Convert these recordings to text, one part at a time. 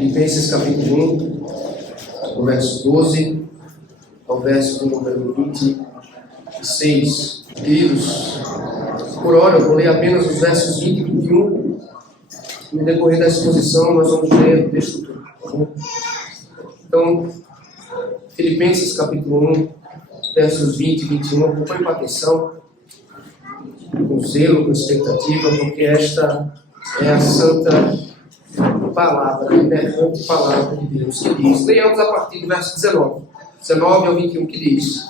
Filipenses capítulo 1, do verso 12 ao verso número 26. Queridos, por hora eu vou ler apenas os versos 20 e 21. No decorrer da exposição nós vamos ler o texto todo. Tá bom? Então, Filipenses capítulo 1, versos 20 e 21. Acompanhe com atenção, com zelo, com expectativa, porque esta é a santa palavra, a inerrante palavra de Deus, que diz, leiamos a partir do verso 19 ao 21, que diz: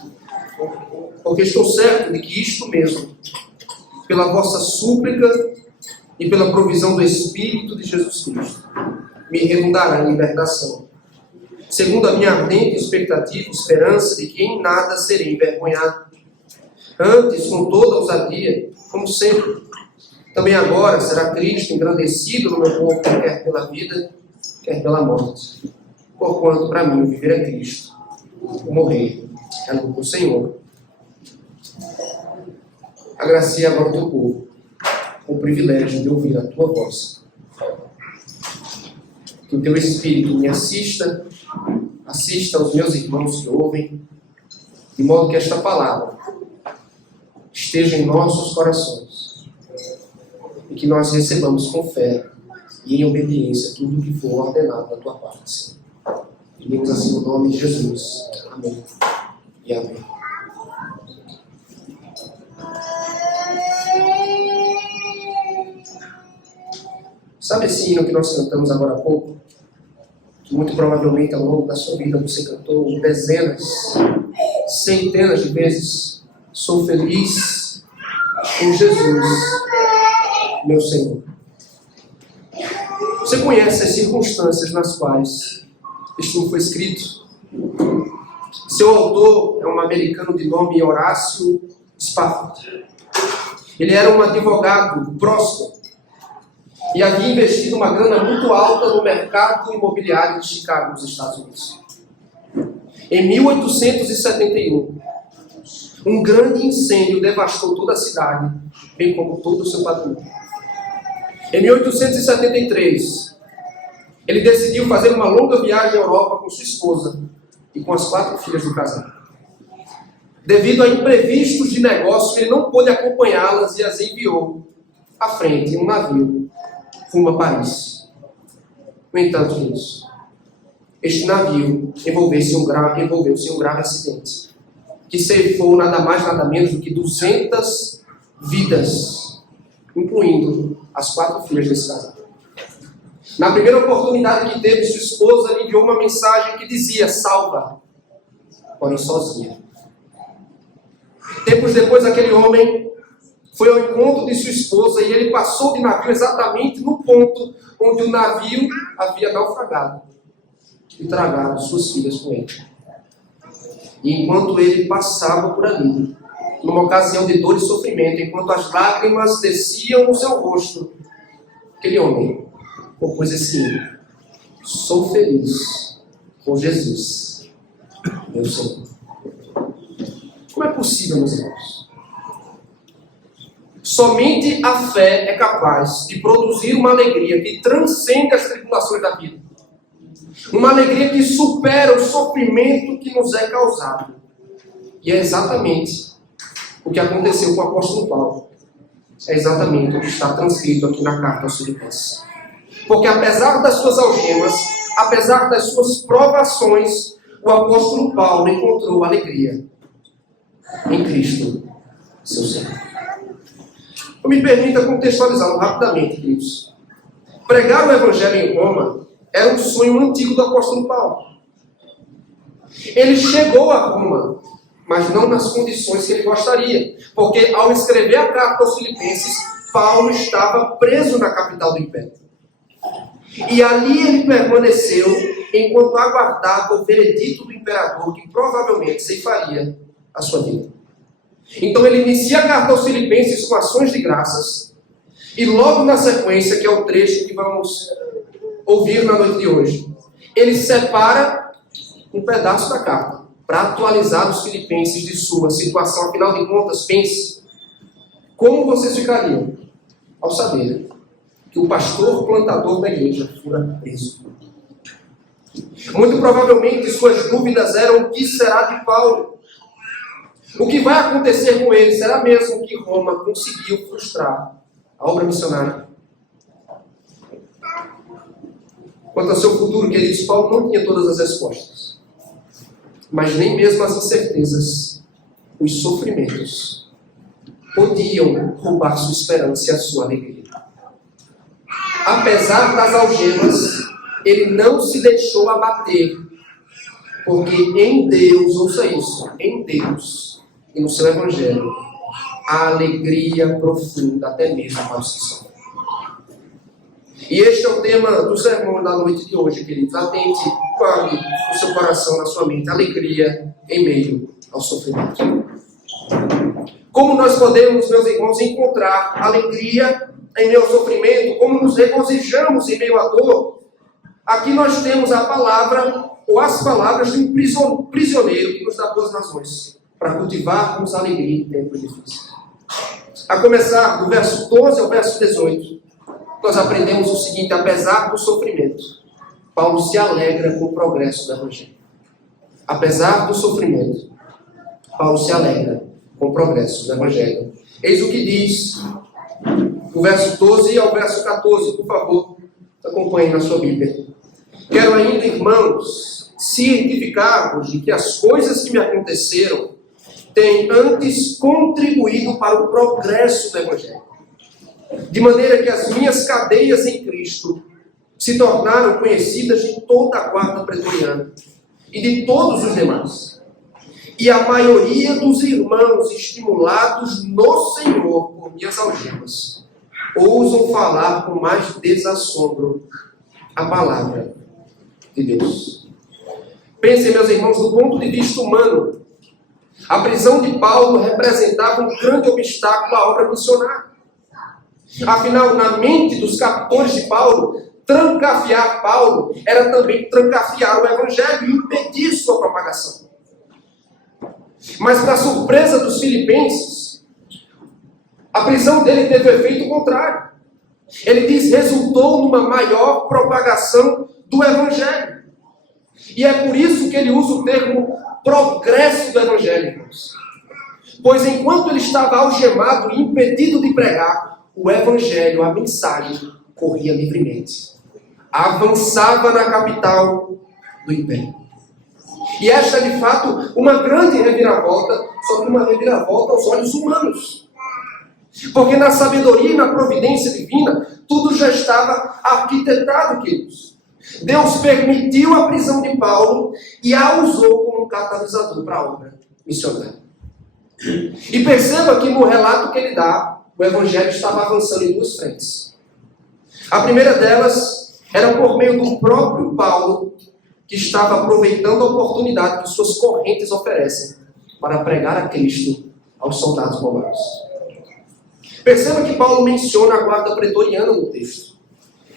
porque estou certo de que isto mesmo, pela vossa súplica e pela provisão do Espírito de Jesus Cristo, me redundará em libertação, segundo a minha ardente expectativa e esperança de que em nada serei envergonhado, antes com toda ousadia, como sempre. Também agora será Cristo engrandecido no meu corpo, quer pela vida, quer pela morte. Porquanto para mim o viver é Cristo, o morrer é lucro do Senhor. Agracia agora o teu povo, com o privilégio de ouvir a tua voz. Que o teu Espírito me assista aos meus irmãos que ouvem, de modo que esta palavra esteja em nossos corações, e que nós recebamos com fé e em obediência tudo o que for ordenado da tua parte, Senhor. Pedimos assim no nome de Jesus. Amém e amém. Sabe esse hino que nós cantamos agora há pouco? Que muito provavelmente ao longo da sua vida você cantou dezenas, centenas de vezes. Sou feliz com Jesus, meu Senhor. Você conhece as circunstâncias nas quais isto foi escrito? Seu autor é um americano de nome Horácio Spafford. Ele era um advogado próspero e havia investido uma grana muito alta no mercado imobiliário de Chicago, nos Estados Unidos. Em 1871, um grande incêndio devastou toda a cidade, bem como todo o seu patrimônio. Em 1873, ele decidiu fazer uma longa viagem à Europa com sua esposa e com as 4 filhas do casal. Devido a imprevistos de negócio, ele não pôde acompanhá-las e as enviou à frente em um navio rumo a Paris. No entanto, isso, este navio envolveu-se em um grave acidente, que ceifou nada mais nada menos do que 200 vidas, incluindo as 4 filhas desse casal. Na primeira oportunidade que teve, sua esposa lhe enviou uma mensagem que dizia: salva, porém sozinha. Tempos depois, aquele homem foi ao encontro de sua esposa e ele passou de navio exatamente no ponto onde o navio havia naufragado e tragado suas filhas com ele. E enquanto ele passava por ali, numa ocasião de dor e sofrimento, enquanto as lágrimas desciam no seu rosto, aquele homem compôs esse hino: sou feliz com Jesus, meu Senhor. Como é possível, meus irmãos? Somente a fé é capaz de produzir uma alegria que transcende as tribulações da vida. Uma alegria que supera o sofrimento que nos é causado. E é exatamente o que aconteceu com o apóstolo Paulo. É exatamente o que está transcrito aqui na carta aos Filipenses. Porque apesar das suas algemas, apesar das suas provações, o apóstolo Paulo encontrou alegria em Cristo, seu Senhor. Me permita contextualizá-lo rapidamente, queridos. Pregar o Evangelho em Roma era um sonho antigo do apóstolo Paulo. Ele chegou a Roma, mas não nas condições que ele gostaria. Porque ao escrever a carta aos Filipenses, Paulo estava preso na capital do Império. E ali ele permaneceu enquanto aguardava o veredito do imperador, que provavelmente ceifaria a sua vida. Então ele inicia a carta aos Filipenses com ações de graças, e logo na sequência, que é o trecho que vamos ouvir na noite de hoje, ele separa um pedaço da carta para atualizar os filipenses de sua situação. Afinal de contas, pense, como vocês ficariam ao saber que o pastor plantador da igreja fora preso? Muito provavelmente suas dúvidas eram: o que será de Paulo? O que vai acontecer com ele? Será mesmo que Roma conseguiu frustrar a obra missionária? Quanto ao seu futuro, queridos, Paulo não tinha todas as respostas. Mas nem mesmo as incertezas, os sofrimentos, podiam roubar sua esperança e a sua alegria. Apesar das algemas, ele não se deixou abater, porque em Deus, ouça isso, em Deus e no seu Evangelho, há alegria profunda, até mesmo para os que sofrem. E este é o tema do sermão da noite de hoje, queridos. Atente, guarde no seu coração, na sua mente, alegria em meio ao sofrimento. Como nós podemos, meus irmãos, encontrar alegria em meio ao sofrimento? Como nos regozijamos em meio à dor? Aqui nós temos a palavra, ou as palavras de um prisioneiro que nos dá boas razões para cultivarmos alegria em tempos difíceis. A começar do verso 12 ao verso 18, nós aprendemos o seguinte: apesar do sofrimento, Paulo se alegra com o progresso do Evangelho. Apesar do sofrimento, Paulo se alegra com o progresso do Evangelho. Eis o que diz do verso 12 ao verso 14, por favor, acompanhem na sua Bíblia. Quero ainda, irmãos, cientificar-vos de que as coisas que me aconteceram têm antes contribuído para o progresso do Evangelho. De maneira que as minhas cadeias em Cristo se tornaram conhecidas de toda a guarda pretoriana e de todos os demais. E a maioria dos irmãos, estimulados no Senhor por minhas algemas, ousam falar com mais desassombro a palavra de Deus. Pensem, meus irmãos, do ponto de vista humano, a prisão de Paulo representava um grande obstáculo à obra missionária. Afinal, na mente dos captores de Paulo, trancafiar Paulo era também trancafiar o Evangelho e impedir sua propagação. Mas, para surpresa dos filipenses, a prisão dele teve o efeito contrário. Ele diz: resultou numa maior propagação do Evangelho. E é por isso que ele usa o termo progresso do Evangelho, irmãos. Pois enquanto ele estava algemado e impedido de pregar, o Evangelho, a mensagem, corria livremente. Avançava na capital do Império. E esta é, de fato, uma grande reviravolta, só que uma reviravolta aos olhos humanos. Porque na sabedoria e na providência divina, tudo já estava arquitetado, queridos. Deus permitiu a prisão de Paulo e a usou como um catalisador para a obra missionária. E perceba que no relato que ele dá, o Evangelho estava avançando em duas frentes. A primeira delas era por meio do próprio Paulo, que estava aproveitando a oportunidade que suas correntes oferecem para pregar a Cristo aos soldados romanos. Perceba que Paulo menciona a guarda pretoriana no texto.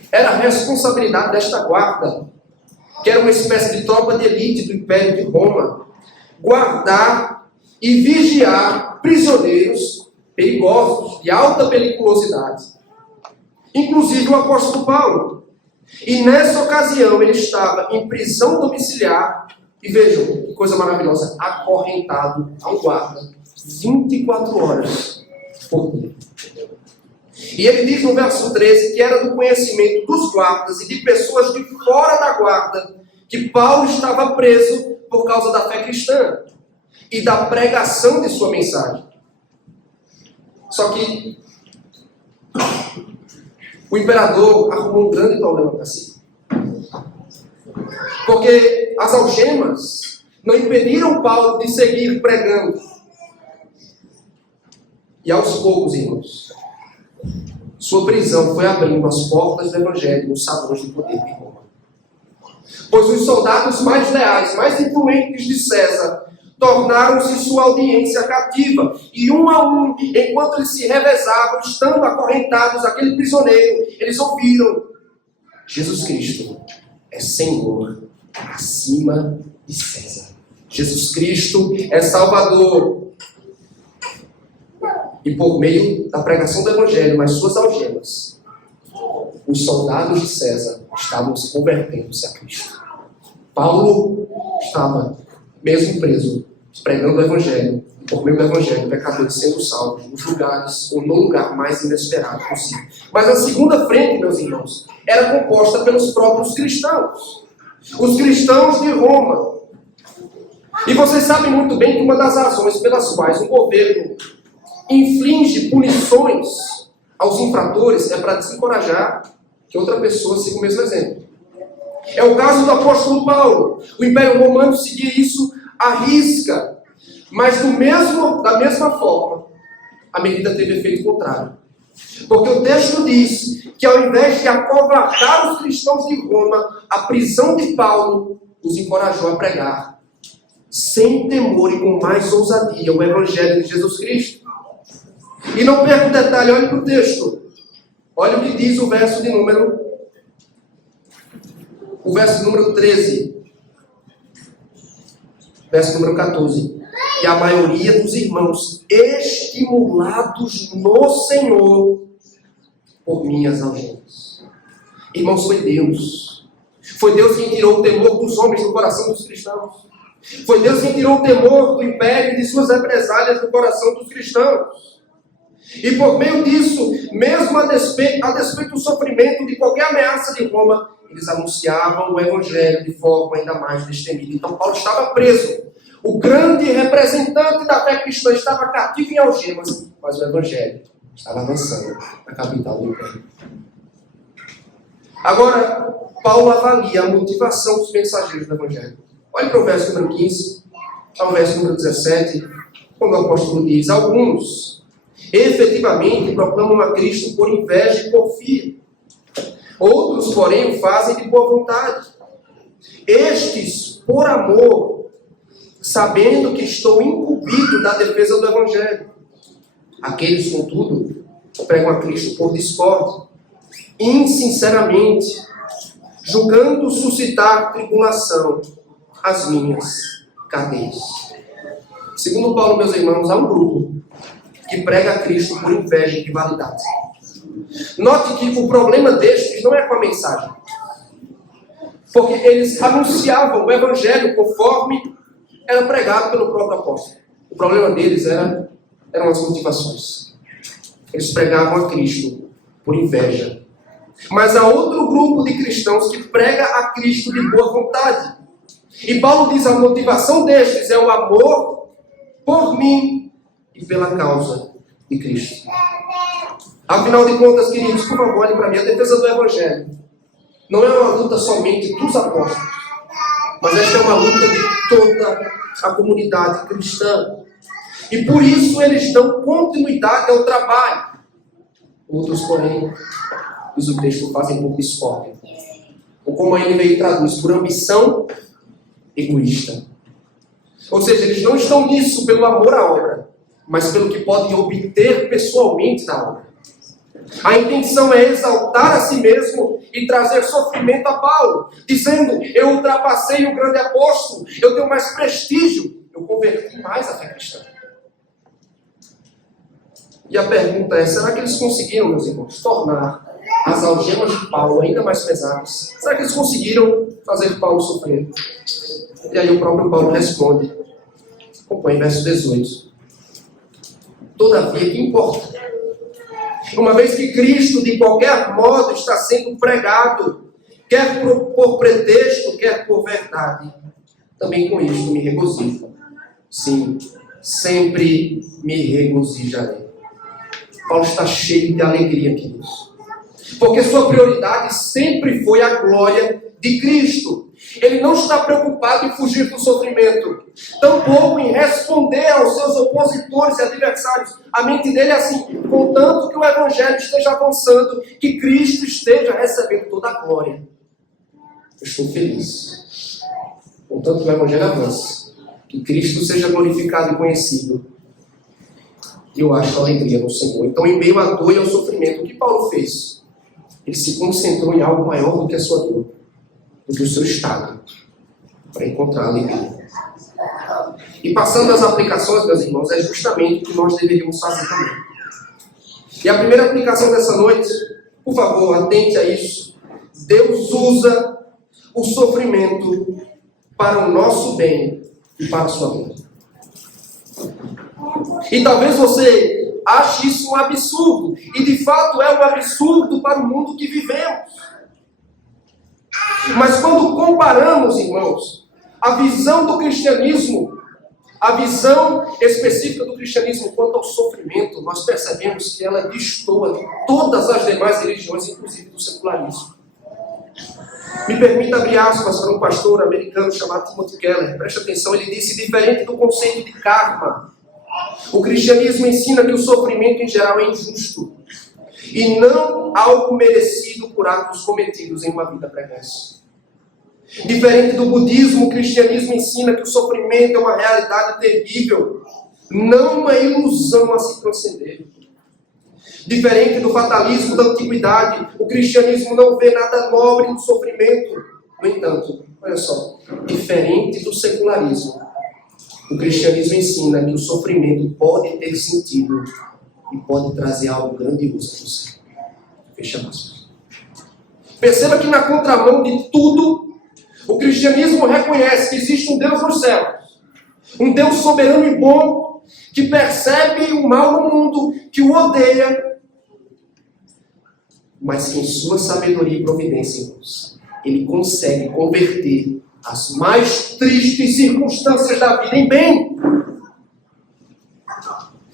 Era a responsabilidade desta guarda, que era uma espécie de tropa de elite do Império de Roma, guardar e vigiar prisioneiros perigosos, de alta periculosidade. Inclusive o apóstolo Paulo. E nessa ocasião ele estava em prisão domiciliar, e vejam, que coisa maravilhosa, acorrentado a um guarda 24 horas por dia. E ele diz no verso 13 que era do conhecimento dos guardas e de pessoas de fora da guarda que Paulo estava preso por causa da fé cristã e da pregação de sua mensagem. Só que o imperador arrumou um grande problema para si. Porque as algemas não impediram Paulo de seguir pregando. E aos poucos, irmãos, sua prisão foi abrindo as portas do Evangelho nos salões de poder de Roma. Pois os soldados mais leais, mais influentes de César, tornaram-se sua audiência cativa, e um a um, enquanto eles se revezavam, estando acorrentados àquele prisioneiro, eles ouviram: Jesus Cristo é Senhor acima de César. Jesus Cristo é Salvador. E por meio da pregação do Evangelho, nas suas algemas, os soldados de César estavam se convertendo-se a Cristo. Paulo estava, mesmo preso, pregando o Evangelho, e por meio do Evangelho, pecadores sendo salvos nos lugares, ou no lugar mais inesperado possível. Mas a segunda frente, meus irmãos, era composta pelos próprios cristãos. Os cristãos de Roma. E vocês sabem muito bem que uma das razões pelas quais o governo inflige punições aos infratores é para desencorajar que outra pessoa siga o mesmo exemplo. É o caso do apóstolo Paulo. O Império Romano seguia isso à risca, mas da mesma forma, a medida teve efeito contrário. Porque o texto diz que ao invés de acovardar os cristãos de Roma, a prisão de Paulo os encorajou a pregar, sem temor e com mais ousadia, o Evangelho de Jesus Cristo. E não perca o detalhe, olhe para o texto. Olha o que diz o verso número 13. Verso número 14. E a maioria dos irmãos, estimulados no Senhor por minhas algemas. Irmãos, foi Deus. Foi Deus quem tirou o temor dos homens do coração dos cristãos. Foi Deus quem tirou o temor do império e de suas represálias do coração dos cristãos. E por meio disso, mesmo a despeito do sofrimento de qualquer ameaça de Roma, eles anunciavam o Evangelho de forma ainda mais destemida. Então Paulo estava preso. O grande representante da fé cristã estava cativo em algemas, mas o Evangelho estava avançando na capital do império. Agora, Paulo avalia a motivação dos mensageiros do Evangelho. Olhe para o verso número 15, ao verso número 17, quando o apóstolo diz: alguns efetivamente proclamam a Cristo por inveja e porfia. Outros, porém, o fazem de boa vontade. Estes, por amor, sabendo que estou incumbido da defesa do Evangelho. Aqueles, contudo, pregam a Cristo por discórdia, insinceramente, julgando suscitar tribulação às minhas cadeias. Segundo Paulo, meus irmãos, há um grupo que prega a Cristo por inveja e rivalidade. Note que o problema destes não é com a mensagem, porque eles anunciavam o Evangelho conforme era pregado pelo próprio apóstolo. O problema deles eram as motivações. Eles pregavam a Cristo por inveja. Mas há outro grupo de cristãos que prega a Cristo de boa vontade. E Paulo diz: a motivação destes é o amor por mim e pela causa de Cristo. Afinal de contas, queridos, por favor, olhem para mim, a defesa do Evangelho não é uma luta somente dos apóstolos, mas esta é uma luta de toda a comunidade cristã. E por isso eles dão continuidade ao trabalho. Outros, porém, diz o texto, fazem por discórdia. Ou como a NVI traduz, por ambição egoísta. Ou seja, eles não estão nisso pelo amor à obra, mas pelo que podem obter pessoalmente da obra. A intenção é exaltar a si mesmo e trazer sofrimento a Paulo, dizendo: eu ultrapassei o grande apóstolo, eu tenho mais prestígio, eu converti mais a fé cristã. E a pergunta é: será que eles conseguiram, meus irmãos, tornar as algemas de Paulo ainda mais pesadas? Será que eles conseguiram fazer Paulo sofrer? E aí o próprio Paulo responde, acompanhe verso 18. Todavia, que importa? Uma vez que Cristo, de qualquer modo, está sendo pregado, quer por pretexto, quer por verdade, também com isto me regozijo. Sim, sempre me regozijarei. Paulo está cheio de alegria, queridos. Porque sua prioridade sempre foi a glória de Cristo. Ele não está preocupado em fugir do sofrimento, tampouco em responder aos seus opositores e adversários. A mente dele é assim: contanto que o Evangelho esteja avançando, que Cristo esteja recebendo toda a glória, eu estou feliz. Contanto que o Evangelho avance, que Cristo seja glorificado e conhecido, eu acho alegria no Senhor. Então, em meio à dor e ao sofrimento, o que Paulo fez? Ele se concentrou em algo maior do que a sua dor, do que o seu estado, para encontrar alegria. E passando as aplicações, meus irmãos, é justamente o que nós deveríamos fazer também. E a primeira aplicação dessa noite, por favor, atente a isso. Deus usa o sofrimento para o nosso bem e para a sua vida. E talvez você ache isso um absurdo, e de fato é um absurdo para o mundo que vivemos. Mas quando comparamos, irmãos, a visão do cristianismo, a visão específica do cristianismo quanto ao sofrimento, nós percebemos que ela destoa de todas as demais religiões, inclusive do secularismo. Me permita abrir aspas para um pastor americano chamado Timothy Keller. Preste atenção, ele disse: diferente do conceito de karma, o cristianismo ensina que o sofrimento em geral é injusto e não algo merecido por atos cometidos em uma vida pregressa. Diferente do budismo, o cristianismo ensina que o sofrimento é uma realidade terrível, não uma ilusão a se transcender. Diferente do fatalismo da antiguidade, o cristianismo não vê nada nobre no sofrimento. No entanto, olha só, diferente do secularismo, o cristianismo ensina que o sofrimento pode ter sentido e pode trazer algo grandioso a você. Fecha aspas. Perceba que na contramão de tudo, o cristianismo reconhece que existe um Deus nos céus, um Deus soberano e bom, que percebe o mal no mundo, que o odeia, mas que em sua sabedoria e providência, irmãos, ele consegue converter as mais tristes circunstâncias da vida em bem.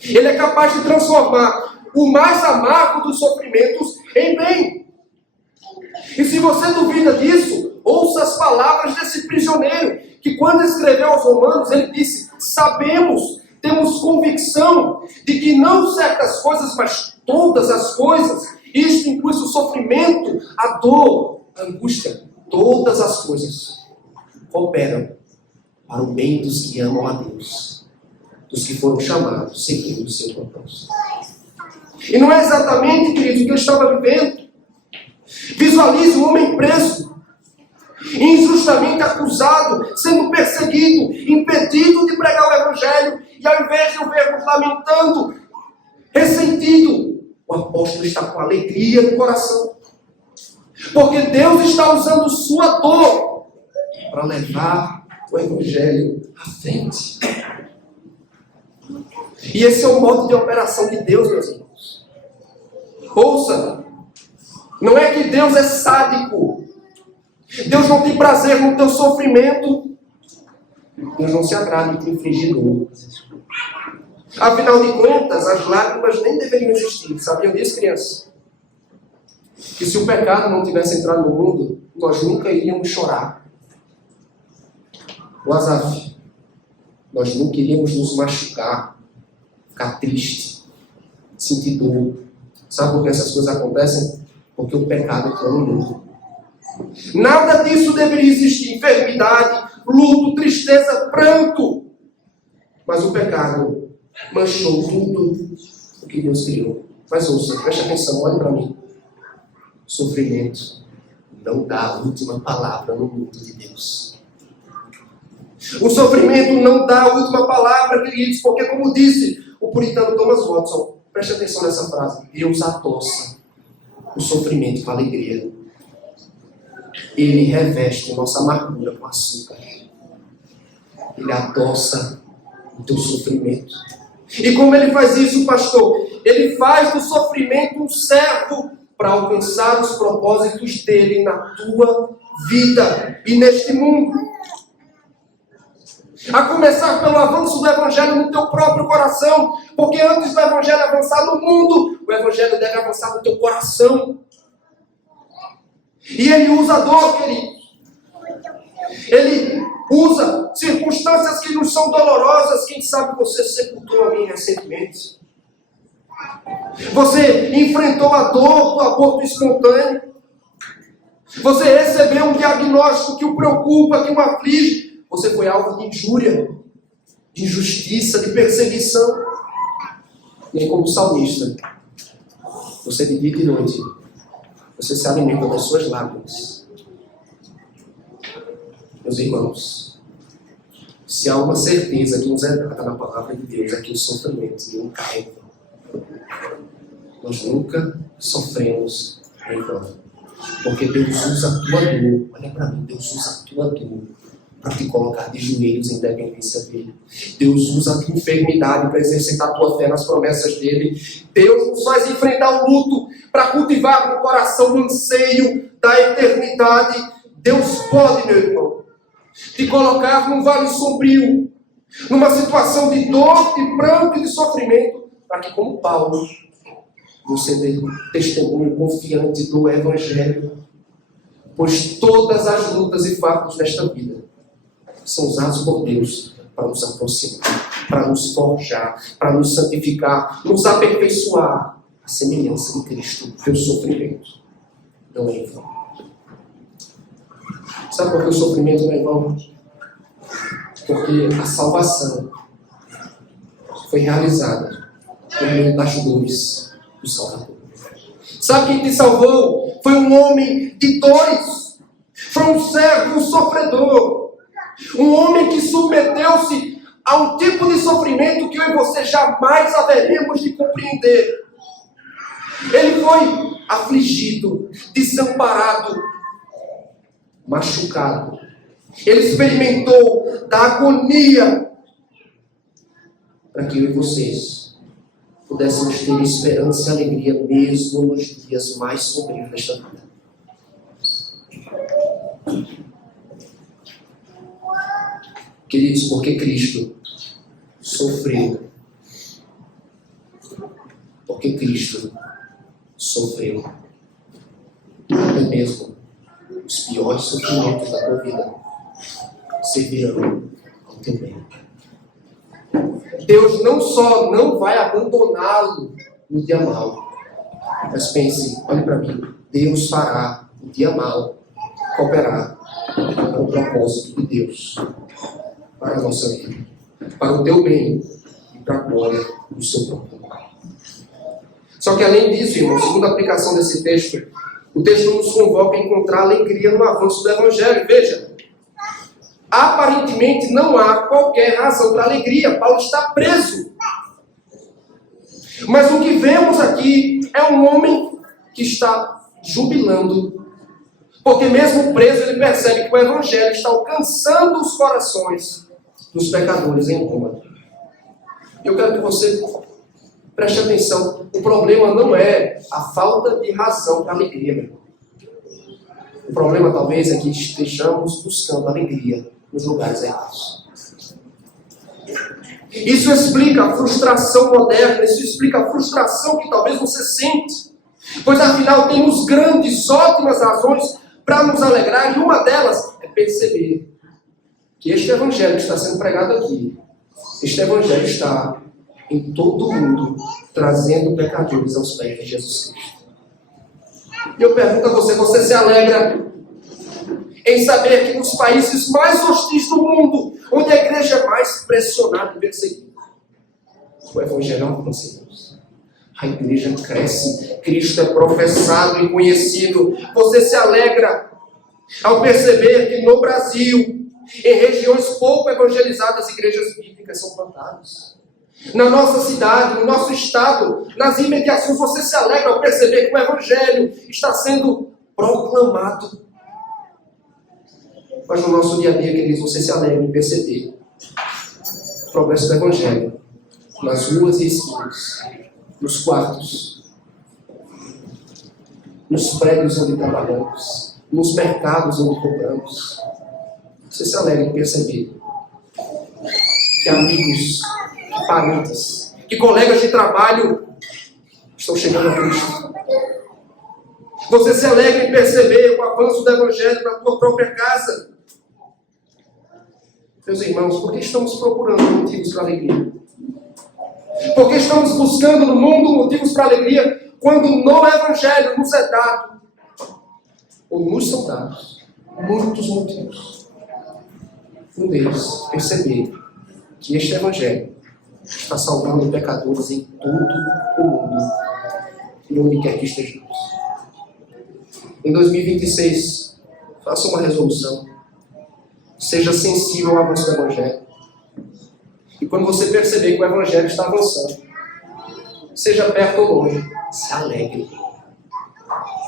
Ele é capaz de transformar o mais amargo dos sofrimentos em bem. E se você duvida disso, ouça as palavras desse prisioneiro, que quando escreveu aos Romanos, ele disse: sabemos, temos convicção de que não certas coisas, mas todas as coisas, isto inclui o sofrimento, a dor, a angústia, todas as coisas cooperam para o bem dos que amam a Deus, dos que foram chamados segundo o seu propósito. E não é exatamente, queridos, o que eu estava vivendo. Visualize um homem preso, injustamente acusado, sendo perseguido, impedido de pregar o Evangelho, e ao invés de o vermos lamentando, ressentido, o apóstolo está com alegria no coração, porque Deus está usando sua dor para levar o Evangelho à frente. E esse é o modo de operação de Deus, meus irmãos. Ouça, não é que Deus é sádico. Deus não tem prazer no teu sofrimento. Deus não se agrada em te infligir dor. Afinal de contas, as lágrimas nem deveriam existir. Sabiam disso, crianças? Que se o pecado não tivesse entrado no mundo, nós nunca iríamos chorar. O Asaf, nós nunca iríamos nos machucar, ficar triste, sentir dor. Sabe por que essas coisas acontecem? Porque o pecado entrou no mundo. Nada disso deveria existir. Enfermidade, luto, tristeza, pranto. Mas o pecado manchou tudo o que Deus criou. Mas ouça, preste atenção, olhe para mim. Sofrimento não dá a última palavra no mundo de Deus. O sofrimento não dá a última palavra, queridos, porque, como disse o puritano Thomas Watson, preste atenção nessa frase: Deus adoça o sofrimento com alegria. Ele reveste nossa amargura com açúcar. Ele adoça o teu sofrimento. E como ele faz isso, pastor? Ele faz do sofrimento um servo para alcançar os propósitos dele na tua vida e neste mundo. A começar pelo avanço do Evangelho no teu próprio coração, porque antes do Evangelho avançar no mundo, o Evangelho deve avançar no teu coração. E ele usa a dor, querido. Ele usa circunstâncias que nos são dolorosas. Quem sabe você sepultou alguém recentemente? Você enfrentou a dor do aborto espontâneo? Você recebeu um diagnóstico que o preocupa, que o aflige? Você foi alvo de injúria, de injustiça, de perseguição. E aí, como salmista, você de dia e de noite, você se alimenta das suas lágrimas. Meus irmãos, se há uma certeza que nos é dada na palavra de Deus, é que o sofrimento nunca é em vão. Nós nunca sofremos em vão. Porque Deus usa a tua dor. Olha para mim, Deus usa a tua dor para te colocar de joelhos em dependência dele. Deus usa a tua enfermidade para exercitar a tua fé nas promessas dele. Deus nos faz enfrentar o luto para cultivar no coração o anseio da eternidade. Deus pode, meu irmão, te colocar num vale sombrio, numa situação de dor, de pranto e de sofrimento, para que, como Paulo, você dê testemunho confiante do Evangelho. Pois todas as lutas e fatos desta vida são usados por Deus para nos aproximar, para nos forjar, para nos santificar, nos aperfeiçoar a semelhança de Cristo. Teu sofrimento não é em vão. Sabe por que o sofrimento não é em vão? Porque a salvação foi realizada por meio das dores do Salvador. Sabe quem te salvou? Foi um homem de dores. Foi um servo, um sofredor. Um homem que submeteu-se a um tipo de sofrimento que eu e você jamais haveremos de compreender. Ele foi afligido, desamparado, machucado. Ele experimentou da agonia para que eu e vocês pudéssemos ter esperança e alegria mesmo nos dias mais sombrios desta vida. Queridos, porque Cristo sofreu. Porque Cristo sofreu. Até mesmo os piores sofrimentos da tua vida servirão ao teu bem. Deus não só não vai abandoná-lo no dia mau, mas pense, olhe para mim, Deus fará o dia mau cooperar com o propósito de Deus para a nossa vida, para o teu bem e para a glória do seu próprio nome. Só que além disso, irmão, segundo a aplicação desse texto, o texto nos convoca a encontrar alegria no avanço do Evangelho. Veja, aparentemente não há qualquer razão para alegria. Paulo está preso. Mas o que vemos aqui é um homem que está jubilando. Porque mesmo preso, ele percebe que o Evangelho está alcançando os corações dos pecadores em Roma. Eu quero que você preste atenção. O problema não é a falta de razão para alegria, meu irmão. O problema talvez é que estejamos buscando alegria nos lugares errados. Isso explica a frustração moderna, isso explica a frustração que talvez você sente. Pois afinal temos grandes, ótimas razões para nos alegrar, e uma delas é perceber que este Evangelho que está sendo pregado aqui, este Evangelho está em todo o mundo, trazendo pecadores aos pés de Jesus Cristo. E eu pergunto a você, você se alegra em saber que nos países mais hostis do mundo, onde a igreja é mais pressionada e perseguida, o Evangelho alcança Deus. A igreja cresce, Cristo é professado e conhecido. Você se alegra ao perceber que no Brasil, em regiões pouco evangelizadas, igrejas bíblicas são plantadas. Na nossa cidade, no nosso estado, nas imediações, você se alegra ao perceber que o Evangelho está sendo proclamado. Mas no nosso dia a dia, queridos, você se alegra em perceber o progresso do Evangelho nas ruas e esquinas, nos quartos, nos prédios onde trabalhamos, nos mercados onde compramos. Você se alegra em perceber que amigos, que parentes, que colegas de trabalho estão chegando a Cristo. Você se alegra em perceber o avanço do Evangelho na tua própria casa. Meus irmãos, por que estamos procurando motivos para alegria? Por que estamos buscando no mundo motivos para alegria, quando no Evangelho nos é dado, ou nos são dados, muitos motivos? Um deles, perceber que este Evangelho está salvando pecadores em todo o mundo e onde quer que estejamos. Em 2026, faça uma resolução. Seja sensível ao avanço do Evangelho. E quando você perceber que o Evangelho está avançando, seja perto ou longe, se alegre.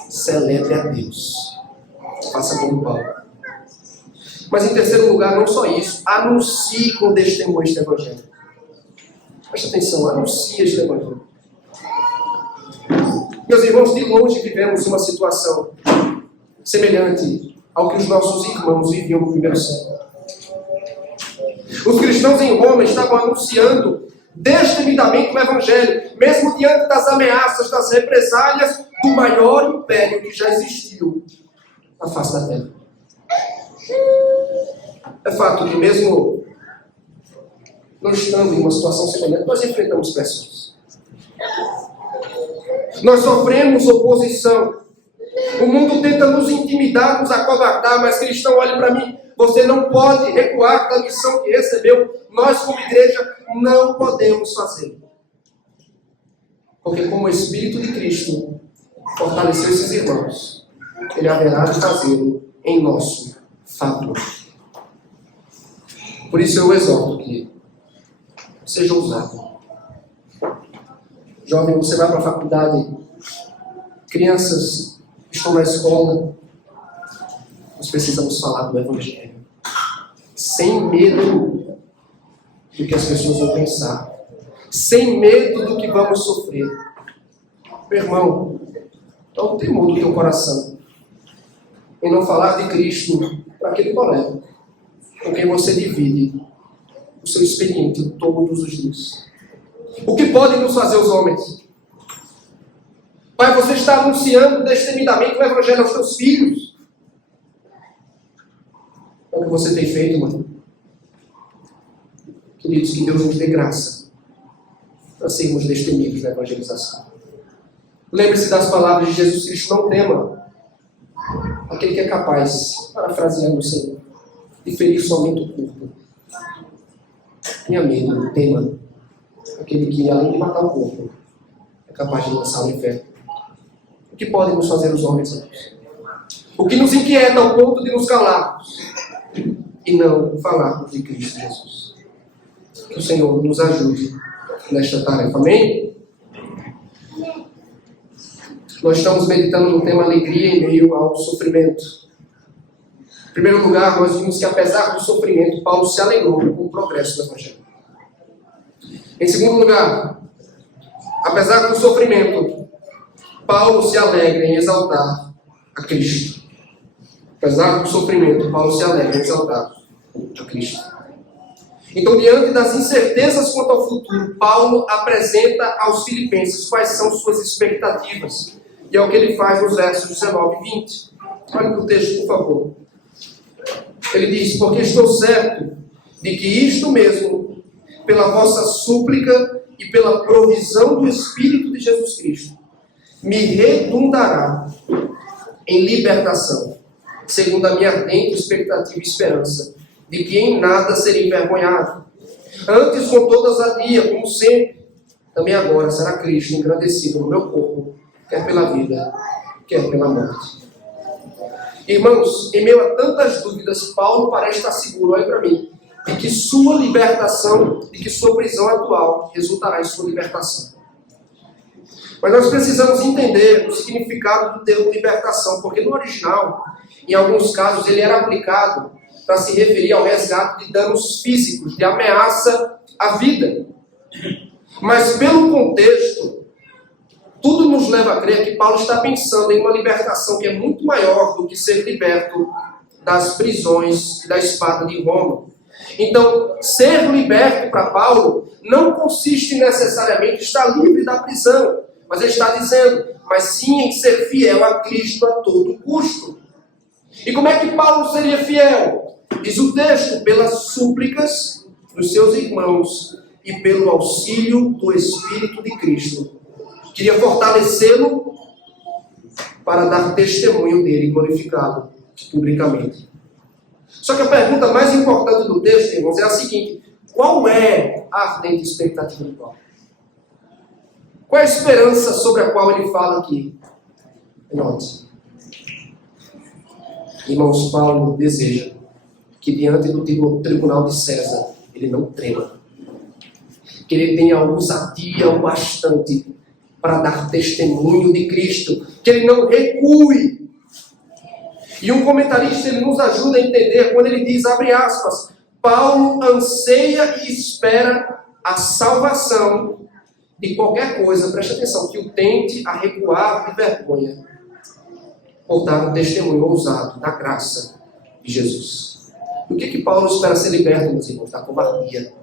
Celebre a Deus. Faça como Paulo. Mas em terceiro lugar, não só isso, anuncie com testemunho este evangelho. Preste atenção, anuncie este evangelho. Meus irmãos, de longe vivemos uma situação semelhante ao que os nossos irmãos viviam no primeiro século. Os cristãos em Roma estavam anunciando destemidamente o evangelho, mesmo diante das ameaças, das represálias do maior império que já existiu na face da terra. É fato que mesmo não estando em uma situação semelhante, nós enfrentamos pressões. Nós sofremos oposição. O mundo tenta nos intimidar, nos acovardar, mas cristão, olhe para mim. Você não pode recuar da missão que recebeu. Nós, como igreja, não podemos fazê-lo. Porque como o Espírito de Cristo fortaleceu esses irmãos, Ele haverá de fazê-lo em nosso favor. Por isso eu exorto que seja ousado. Jovem, você vai para a faculdade, crianças estão na escola, nós precisamos falar do Evangelho. Sem medo do que as pessoas vão pensar. Sem medo do que vamos sofrer. Meu irmão, não tem temor do teu coração em não falar de Cristo para aquele colega com quem você divide o seu expediente todos os dias. O que podem nos fazer os homens? Pai, você está anunciando destemidamente o Evangelho aos teus filhos. É o que você tem feito, mãe. Queridos, que Deus nos dê graça para sermos destemidos na evangelização. Lembre-se das palavras de Jesus Cristo: não tema aquele que é capaz, parafraseando o Senhor, de ferir somente o corpo. Tenha medo, não tema aquele que, além de matar o corpo, é capaz de lançar o inferno. O que podem nos fazer os homens, irmãos? O que nos inquieta ao ponto de nos calarmos e não falarmos de Cristo Jesus? Que o Senhor nos ajude nesta tarefa. Amém? Nós estamos meditando no tema alegria em meio ao sofrimento. Em primeiro lugar, nós vimos que apesar do sofrimento, Paulo se alegrou com o progresso do Evangelho. Em segundo lugar, apesar do sofrimento, Paulo se alegra em exaltar a Cristo. Apesar do sofrimento, Paulo se alegra em exaltar a Cristo. Então, diante das incertezas quanto ao futuro, Paulo apresenta aos filipenses quais são suas expectativas. E é o que ele faz nos versos 19 e 20. Olha para o texto, por favor. Ele diz: porque estou certo de que isto mesmo, pela vossa súplica e pela provisão do Espírito de Jesus Cristo, me redundará em libertação, segundo a minha ardente expectativa e esperança, de que em nada serei envergonhado. Antes, com toda ousadia, como sempre, também agora será Cristo engrandecido no meu corpo, quer pela vida, quer pela morte. Irmãos, em meio a tantas dúvidas, Paulo parece estar seguro, olha para mim, de que sua libertação, de que sua prisão atual resultará em sua libertação. Mas nós precisamos entender o significado do termo libertação, porque no original, em alguns casos, ele era aplicado para se referir ao resgate de danos físicos, de ameaça à vida. Mas pelo contexto, tudo nos leva a crer que Paulo está pensando em uma libertação que é muito maior do que ser liberto das prisões e da espada de Roma. Então, ser liberto para Paulo não consiste necessariamente em estar livre da prisão, mas ele está dizendo, mas sim em ser fiel a Cristo a todo custo. E como é que Paulo seria fiel? Diz o texto: pelas súplicas dos seus irmãos e pelo auxílio do Espírito de Cristo. Queria fortalecê-lo para dar testemunho dele e glorificá-lo publicamente. Só que a pergunta mais importante do texto, irmãos, é a seguinte: qual é a ardente expectativa de Paulo? Qual é a esperança sobre a qual ele fala aqui? Note. Irmãos, Paulo deseja que diante do tribunal de César ele não trema. Que ele tenha ousadia o bastante para dar testemunho de Cristo. Que ele não recue. E um comentarista ele nos ajuda a entender quando ele diz, abre aspas, Paulo anseia e espera a salvação de qualquer coisa, preste atenção, que o tente a recuar de vergonha, por dar um testemunho ousado da graça de Jesus. E o que Paulo espera ser liberto, meus irmãos? Da covardia,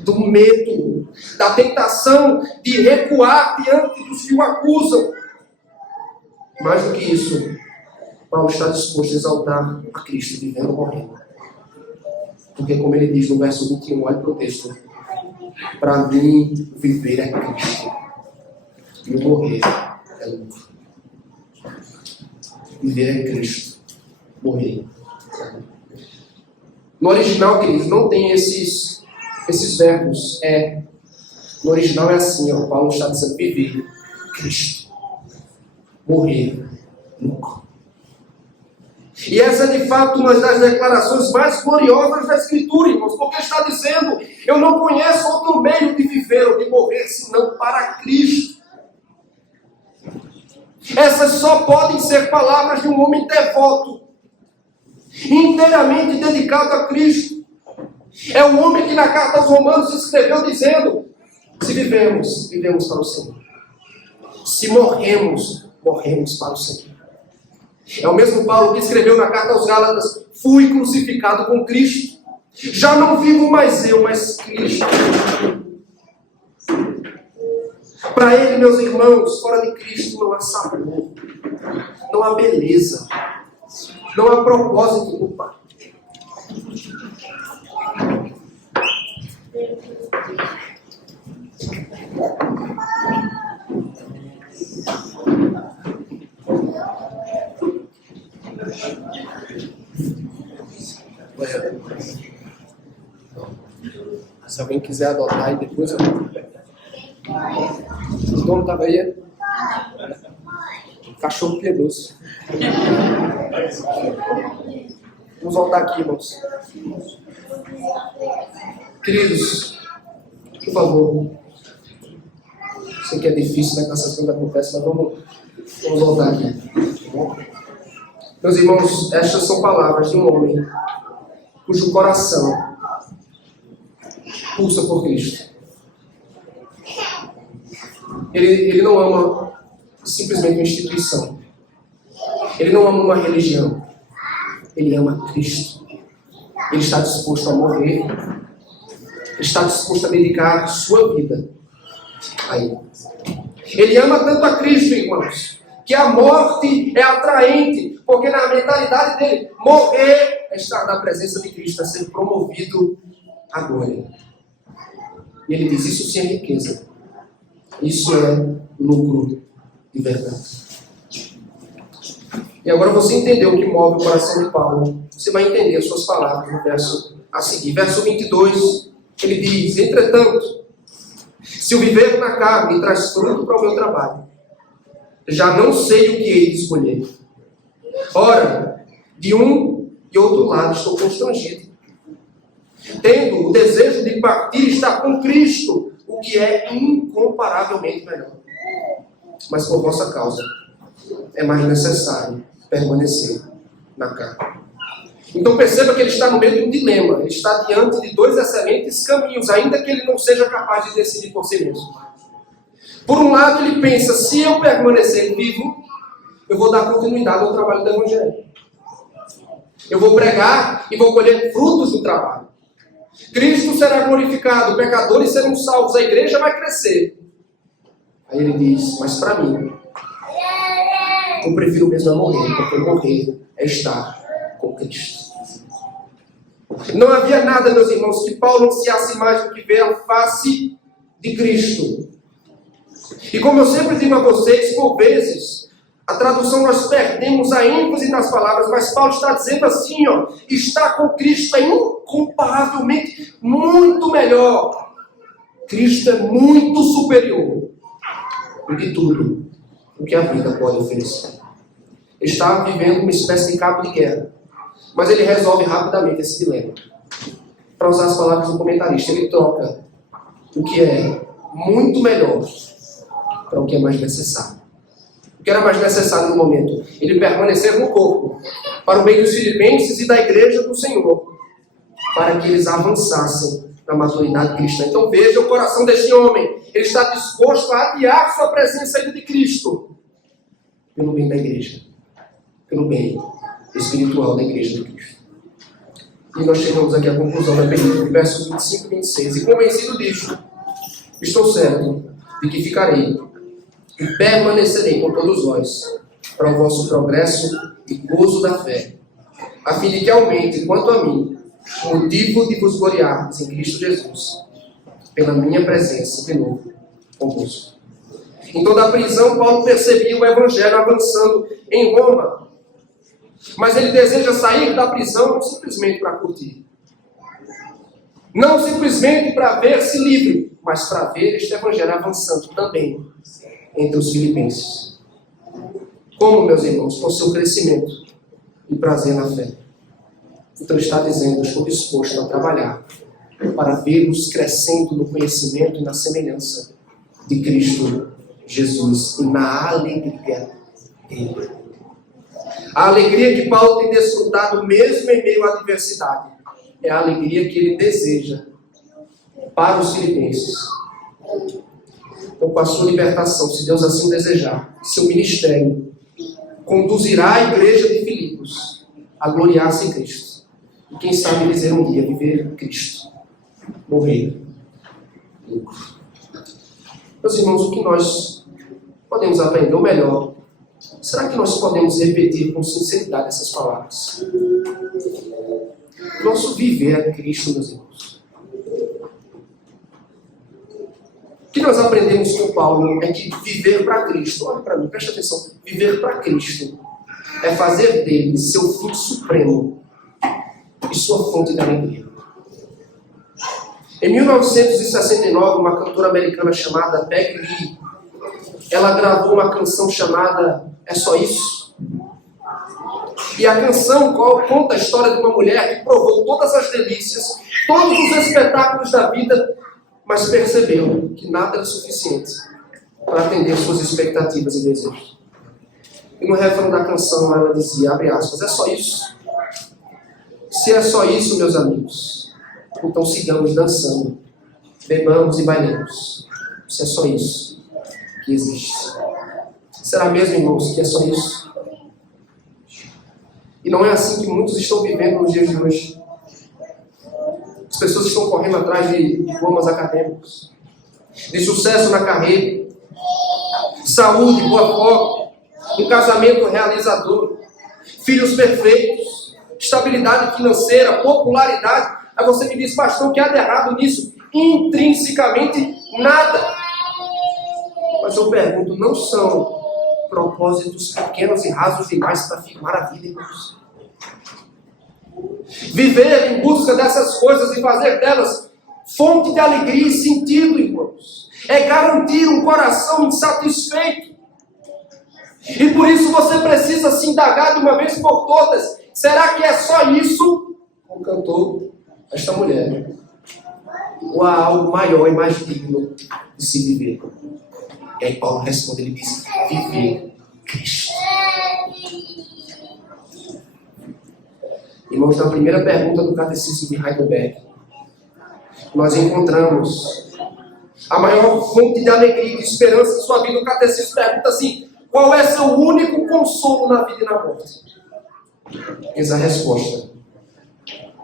do medo, da tentação de recuar diante dos que o acusam. Mais do que isso, Paulo está disposto a exaltar a Cristo, vivendo e morrendo. Porque, como ele diz no verso 21, olha para o texto, para mim, viver é Cristo, e o morrer é lucro. Viver é Cristo, morrer. No original, queridos, não tem esses verbos. No original é assim, ó, Paulo está dizendo viver, Cristo, morrer, lucro. E essa é de fato uma das declarações mais gloriosas da Escritura, irmãos, porque está dizendo, eu não conheço outro meio de viver ou de morrer, senão para Cristo. Essas só podem ser palavras de um homem devoto, inteiramente dedicado a Cristo. É um homem que na carta aos Romanos escreveu dizendo, se vivemos, vivemos para o Senhor. Se morremos, morremos para o Senhor. É o mesmo Paulo que escreveu na carta aos Gálatas, fui crucificado com Cristo. Já não vivo mais eu, mas Cristo. Para ele, meus irmãos, fora de Cristo não há sabor, não há beleza, não há propósito do Pai. Se alguém quiser adotar, e depois eu... O dono estava aí. Cachorro piedoso. Vamos voltar aqui, irmãos. Queridos, por favor. Sei que é difícil, né? Que essas coisas acontecem, mas vamos voltar aqui. Meus irmãos, estas são palavras de um homem cujo coração pulsa por Cristo. Ele não ama simplesmente uma instituição. Ele não ama uma religião. Ele ama Cristo. Ele está disposto a morrer. Ele está disposto a dedicar sua vida a Ele. Ele ama tanto a Cristo, irmãos, que a morte é atraente, porque na mentalidade dele, morrer é estar na presença de Cristo, é ser promovido à glória. E ele diz, isso sim é riqueza. Isso é lucro de verdade. E agora você entendeu o que move o coração de Paulo. Você vai entender as suas palavras no verso a seguir. Verso 22, ele diz, entretanto, se o viver na carne traz fruto para o meu trabalho, já não sei o que hei de escolher. Ora, de um e outro lado estou constrangido, tendo o desejo de partir e estar com Cristo, o que é incomparavelmente melhor. Mas por vossa causa é mais necessário permanecer na carne. Então perceba que ele está no meio de um dilema. Ele está diante de dois excelentes caminhos, ainda que ele não seja capaz de decidir por si mesmo. Por um lado ele pensa, se eu permanecer vivo, eu vou dar continuidade ao trabalho do Evangelho. Eu vou pregar e vou colher frutos do trabalho. Cristo será glorificado, pecadores serão salvos, a igreja vai crescer. Aí ele diz, mas para mim, eu prefiro mesmo morrer, porque morrer é estar com Cristo. Não havia nada, meus irmãos, que Paulo ansiasse mais do que ver a face de Cristo. E como eu sempre digo a vocês, por vezes, a tradução nós perdemos a ênfase nas palavras, mas Paulo está dizendo assim, ó, estar com Cristo é incomparavelmente muito melhor. Cristo é muito superior do que tudo o que a vida pode oferecer. Ele está vivendo uma espécie de cabo de guerra, mas ele resolve rapidamente esse dilema. Para usar as palavras do comentarista, ele troca o que é muito melhor para o que é mais necessário. O que era mais necessário no momento? Ele permanecer no corpo, para o bem dos filipenses e da igreja do Senhor, para que eles avançassem na maturidade cristã. Então veja o coração deste homem. Ele está disposto a adiar sua presença ainda de Cristo, pelo bem da igreja, pelo bem espiritual da igreja de Cristo. E nós chegamos aqui à conclusão da pergunta, versos 25 e 26. E convencido disto, estou certo de que ficarei e permanecerei com todos vós, para o vosso progresso e gozo da fé, a fim de que aumente, quanto a mim, o motivo de vos gloriardes em Cristo Jesus, pela minha presença de novo convosco. Então, da prisão, Paulo percebia o evangelho avançando em Roma. Mas ele deseja sair da prisão não simplesmente para curtir. Não simplesmente para ver-se livre, mas para ver este evangelho avançando também entre os filipenses. Como, meus irmãos? Com seu crescimento e prazer na fé. Então ele está dizendo, estou disposto a trabalhar para vê-los crescendo no conhecimento e na semelhança de Cristo Jesus e na alegria dele. A alegria que Paulo tem desfrutado mesmo em meio à adversidade é a alegria que ele deseja para os filipenses. Então, com a sua libertação, se Deus assim o desejar, seu ministério conduzirá a igreja de Filipos a gloriar-se em Cristo. E quem sabe dizer um dia, viver Cristo, morrer, lucro. Meus irmãos, o que nós podemos aprender, ou melhor, será que nós podemos repetir com sinceridade essas palavras? Nosso viver é Cristo, meus irmãos. O que nós aprendemos com Paulo é que viver para Cristo, olha para mim, presta atenção, viver para Cristo é fazer dele seu fim supremo e sua fonte de alegria. Em 1969, uma cantora americana chamada Peggy Lee, ela gravou uma canção chamada É Só Isso. E a canção conta a história de uma mulher que provou todas as delícias, todos os espetáculos da vida, mas percebeu que nada era suficiente para atender suas expectativas e desejos. E no refrão da canção ela dizia, abre aspas, é só isso. Se é só isso, meus amigos, então sigamos dançando, bebamos e bailemos. Se é só isso que existe. Será mesmo, irmãos, que é só isso? E não é assim que muitos estão vivendo nos dias de hoje. As pessoas estão correndo atrás de diplomas acadêmicos, de sucesso na carreira, saúde, boa forma, um casamento realizador, filhos perfeitos, estabilidade financeira, popularidade. Aí você me diz, pastor, o que há de errado nisso? Intrinsecamente nada. Mas eu pergunto, não são propósitos pequenos e rasos demais para firmar a vida, irmãos? Viver em busca dessas coisas e fazer delas fonte de alegria e sentido, irmãos, é garantir um coração insatisfeito. E por isso você precisa se indagar de uma vez por todas. Será que é só isso? Como cantou esta mulher. Ou há algo maior e mais digno de se viver? E aí Paulo responde, ele diz, viver Cristo. Irmãos, na primeira pergunta do Catecismo de Heidelberg, nós encontramos a maior fonte de alegria e de esperança em sua vida. O Catecismo pergunta assim, qual é seu único consolo na vida e na morte? Eis a resposta,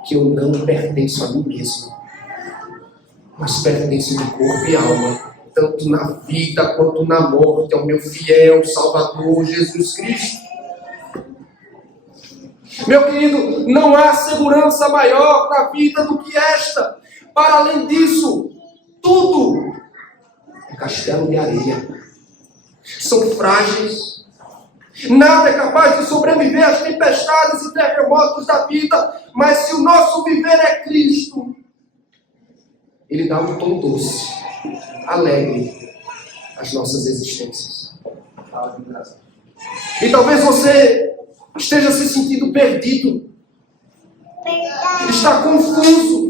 que eu não pertenço a mim mesmo, mas pertenço de corpo e alma, tanto na vida quanto na morte, ao meu fiel Salvador Jesus Cristo. Meu querido, não há segurança maior na vida do que esta. Para além disso, tudo é castelo de areia. São frágeis. Nada é capaz de sobreviver às tempestades e terremotos da vida. Mas se o nosso viver é Cristo, Ele dá um tom doce, alegre às nossas existências. E talvez você esteja se sentindo perdido, está confuso.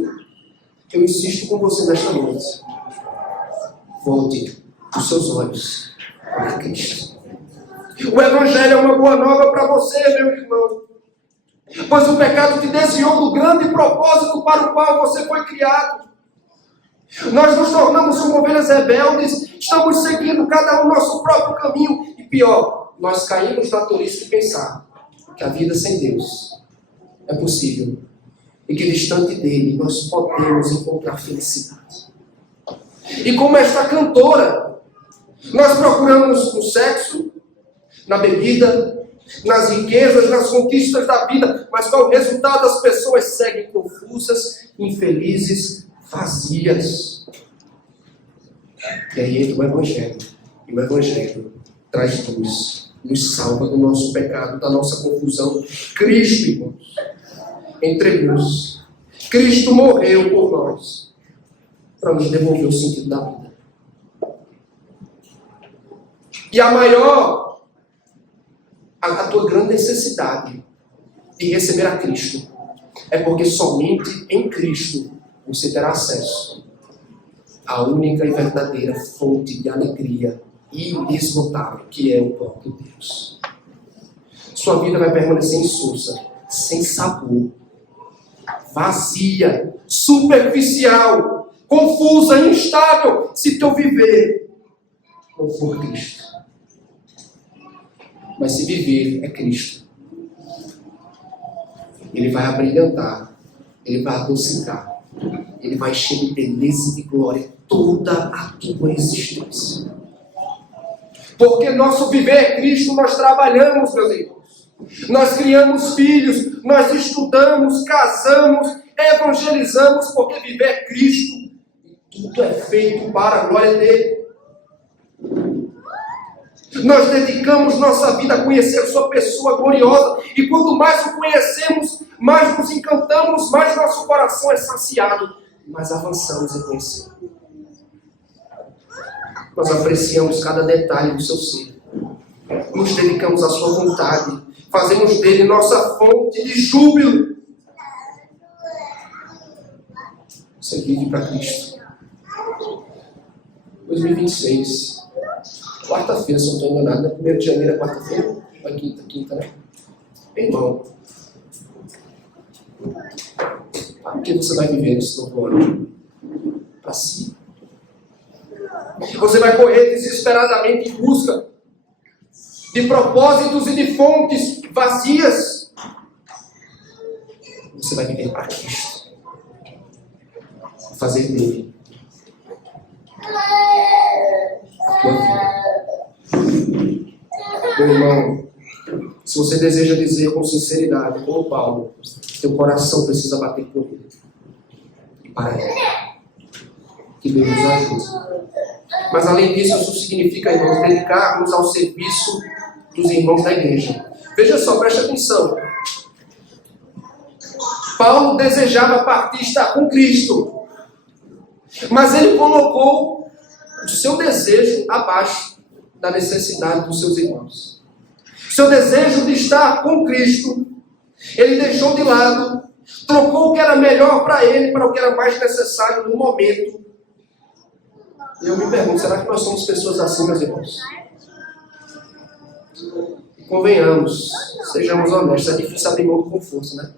Eu insisto com você nesta noite. Volte os seus olhos para Cristo. O Evangelho é uma boa nova para você, meu irmão. Pois o pecado te desviou do grande propósito para o qual você foi criado. Nós nos tornamos como ovelhas rebeldes, estamos seguindo cada um nosso próprio caminho. E pior, nós caímos na tolice de pensar que a vida sem Deus é possível. E que distante dele nós podemos encontrar felicidade. E como esta cantora, nós procuramos no sexo, na bebida, nas riquezas, nas conquistas da vida, mas qual o resultado? As pessoas seguem confusas, infelizes, vazias. E aí entra o Evangelho. E o Evangelho traz luz, nos salva do nosso pecado, da nossa confusão. Cristo, irmãos, entregou-se. Cristo morreu por nós, para nos devolver o sentido da vida. E a tua grande necessidade de receber a Cristo é porque somente em Cristo você terá acesso à única e verdadeira fonte de alegria inesgotável, que é o próprio Deus. Sua vida vai permanecer insossa, sem sabor, vazia, superficial, confusa, instável, se teu viver não for Cristo. Mas se viver é Cristo, Ele vai abrilhantar, Ele vai adocicar, Ele vai encher de beleza e de glória toda a tua existência. Porque nosso viver é Cristo, nós trabalhamos, meus irmãos. Nós criamos filhos, nós estudamos, casamos, evangelizamos, porque viver é Cristo. E tudo é feito para a glória dele. Nós dedicamos nossa vida a conhecer sua pessoa gloriosa. E quanto mais o conhecemos, mais nos encantamos, mais nosso coração é saciado. Mais avançamos em conhecer. Nós apreciamos cada detalhe do seu ser. Nos dedicamos à sua vontade. Fazemos dele nossa fonte de júbilo. Você vive para Cristo. 2026. Quarta-feira, se eu não estou enganado, né? 1º de janeiro é quarta-feira? Ou é quinta, né? Irmão, para que você vai viver nesse novo ano? Para si. Você vai correr desesperadamente em busca de propósitos e de fontes vazias. Você vai viver para Cristo. Fazer dele a tua vida. Meu irmão, se você deseja dizer com sinceridade, como Paulo, teu coração precisa bater por ele e para ele. Que Deus nos ajude. Mas além disso, isso significa, irmãos, dedicarmos ao serviço dos irmãos da igreja. Veja só, preste atenção. Paulo desejava partir e estar com Cristo. Mas ele colocou o seu desejo abaixo da necessidade dos seus irmãos. O seu desejo de estar com Cristo, ele deixou de lado, trocou o que era melhor para ele, para o que era mais necessário no momento. E eu me pergunto, será que nós somos pessoas assim, meus irmãos? E convenhamos, sejamos honestos, é difícil abrir mão com força, né?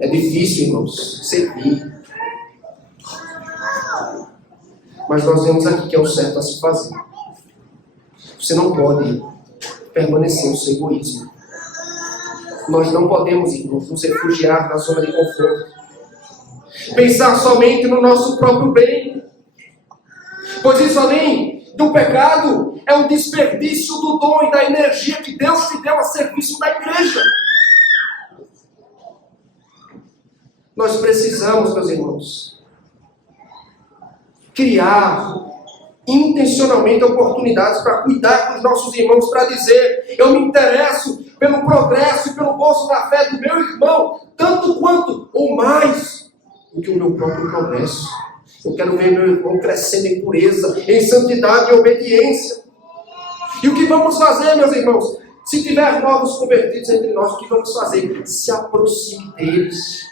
É difícil, irmãos, servir. Mas nós vemos aqui que é o certo a se fazer. Você não pode permanecer no seu egoísmo. Nós não podemos, irmãos, nos refugiar na zona de conforto. Pensar somente no nosso próprio bem. Pois isso, além do pecado, é um desperdício do dom e da energia que Deus te deu a serviço da igreja. Nós precisamos, meus irmãos, criar intencionalmente oportunidades para cuidar dos nossos irmãos, para dizer, eu me interesso pelo progresso e pelo gozo da fé do meu irmão, tanto quanto ou mais do que o meu próprio progresso. Eu quero ver meu irmão crescendo em pureza, em santidade e obediência. E o que vamos fazer, meus irmãos? Se tiver novos convertidos entre nós, o que vamos fazer? Se aproxime deles.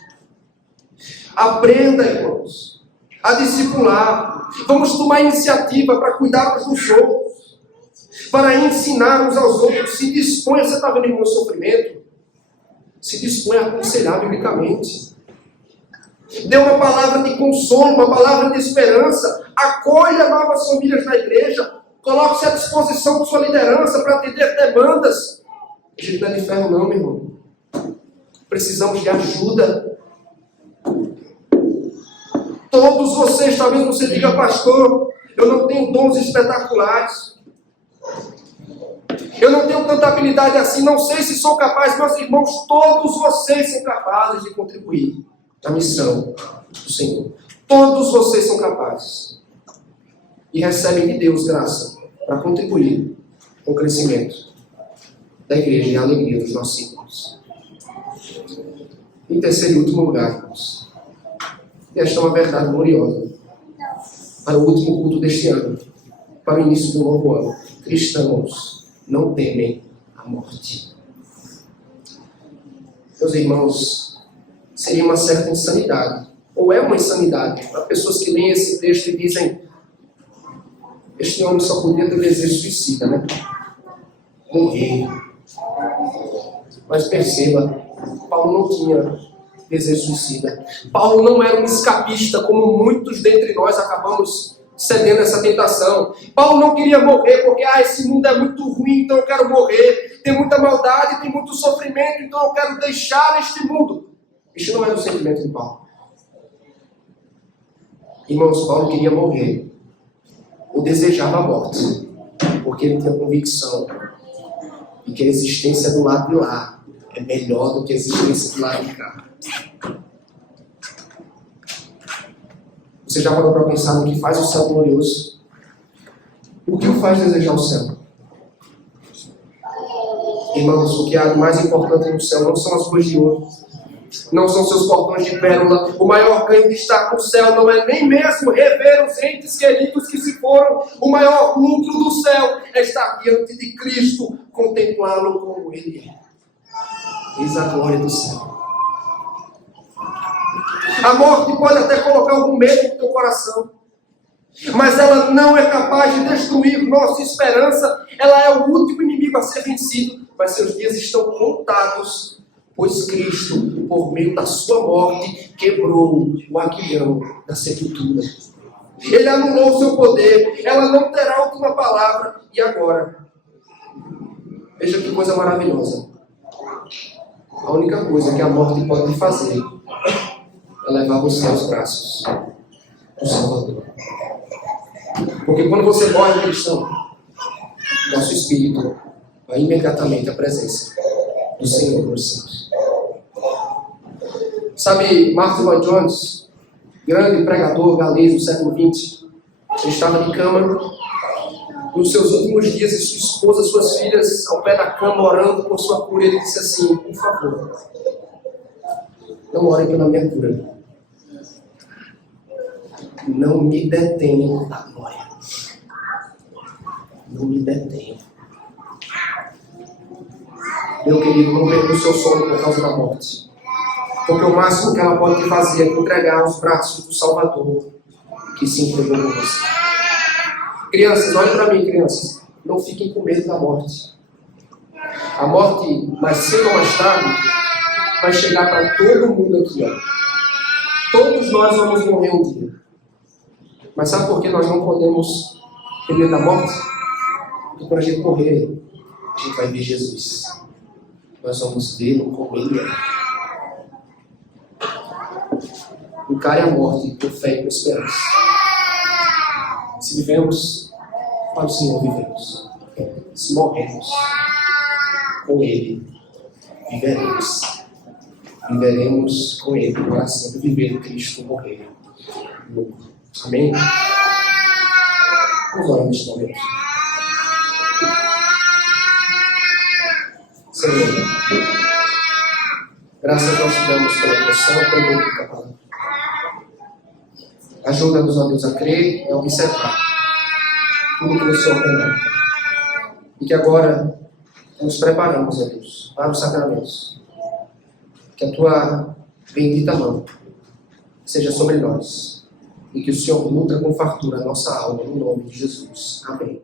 Aprenda, irmãos, a discipular. Vamos tomar iniciativa para cuidar uns dos outros. para ensinar uns aos outros. Se dispõe, você está vendo, irmão, o sofrimento? Se dispõe a aconselhar biblicamente. Dê uma palavra de consolo, uma palavra de esperança. Acolha novas famílias na igreja. Coloque-se à disposição de sua liderança para atender demandas. A gente não é de ferro não, meu irmão. Precisamos de ajuda. Todos vocês, talvez você diga, pastor, eu não tenho dons espetaculares. Eu não tenho tanta habilidade assim, não sei se sou capaz. Meus irmãos, todos vocês são capazes de contribuir na missão do Senhor. Todos vocês são capazes. E recebem de Deus graça para contribuir com o crescimento da igreja e a alegria dos nossos irmãos. Em terceiro e último lugar, irmãos, e esta é uma verdade gloriosa para o último culto deste ano, para o início do novo ano. Cristãos não temem a morte. Meus irmãos, seria uma certa insanidade, ou é uma insanidade, para pessoas que leem esse texto e dizem: este homem só podia ter desejo suicida, né? Morrer. Mas perceba, Paulo não tinha desejo suicida. Paulo não era um escapista, como muitos dentre nós acabamos cedendo essa tentação. Paulo não queria morrer porque esse mundo é muito ruim, então eu quero morrer. Tem muita maldade, tem muito sofrimento, então eu quero deixar este mundo. Isso não era o sentimento de Paulo. Irmãos, Paulo queria morrer, ou desejava a morte, porque ele tinha convicção de que a existência do lado de lá é melhor do que a existência do lado de cá. Você já parou para pensar no que faz o céu glorioso? O que o faz desejar o céu? Irmãos, o que há de mais importante no céu não são as ruas de ouro, não são seus portões de pérola. O maior ganho de estar no céu não é nem mesmo rever os entes queridos que se foram. O maior lucro do céu é estar diante de Cristo, contemplá-lo como Ele é. Eis a glória do céu. A morte pode até colocar algum medo no teu coração, mas ela não é capaz de destruir nossa esperança. Ela é o último inimigo a ser vencido, mas seus dias estão contados, pois Cristo, por meio da sua morte, quebrou o aguilhão da sepultura. Ele anulou o seu poder, ela não terá a última palavra. E agora, veja que coisa maravilhosa. A única coisa que a morte pode fazer é levar você aos braços do Salvador. Porque quando você morre, cristão, nosso espírito vai imediatamente à presença do Senhor dos céus. Sabe, Martin Lloyd Jones, grande pregador galês do século XX, ele estava de cama nos seus últimos dias, e sua esposa, suas filhas, ao pé da cama, orando por sua cura. Ele disse assim: por favor, não orem pela minha cura. Não me detenham da glória. Não me detenham. Meu querido, não perca o seu sono por causa da morte. Porque o máximo que ela pode fazer é entregar aos braços do Salvador que se entregou por você. Crianças, olhem para mim, crianças. Não fiquem com medo da morte. A morte, mais cedo ou mais tarde, vai chegar para todo mundo aqui. Ó. Todos nós vamos morrer um dia. Mas sabe por que nós não podemos ter medo da morte? Porque quando a gente morrer, a gente vai ver Jesus. Nós vamos vê-lo como Ele é. Encare a morte com fé e com esperança. Se vivemos, para o Senhor vivemos. Se morremos, com Ele viveremos. Viveremos com Ele para sempre viver em Cristo, morrer. Amém? Vamos orar neste momento. Senhor, graças nós te damos pela tua santa e bendita palavra. Ajuda-nos, ó Deus, a crer e a observar tudo que o Senhor ordenou. E que agora nos preparamos, ó Deus, para os sacramentos. Que a tua bendita mão seja sobre nós. E que o Senhor nutra com fartura a nossa alma, no nome de Jesus. Amém.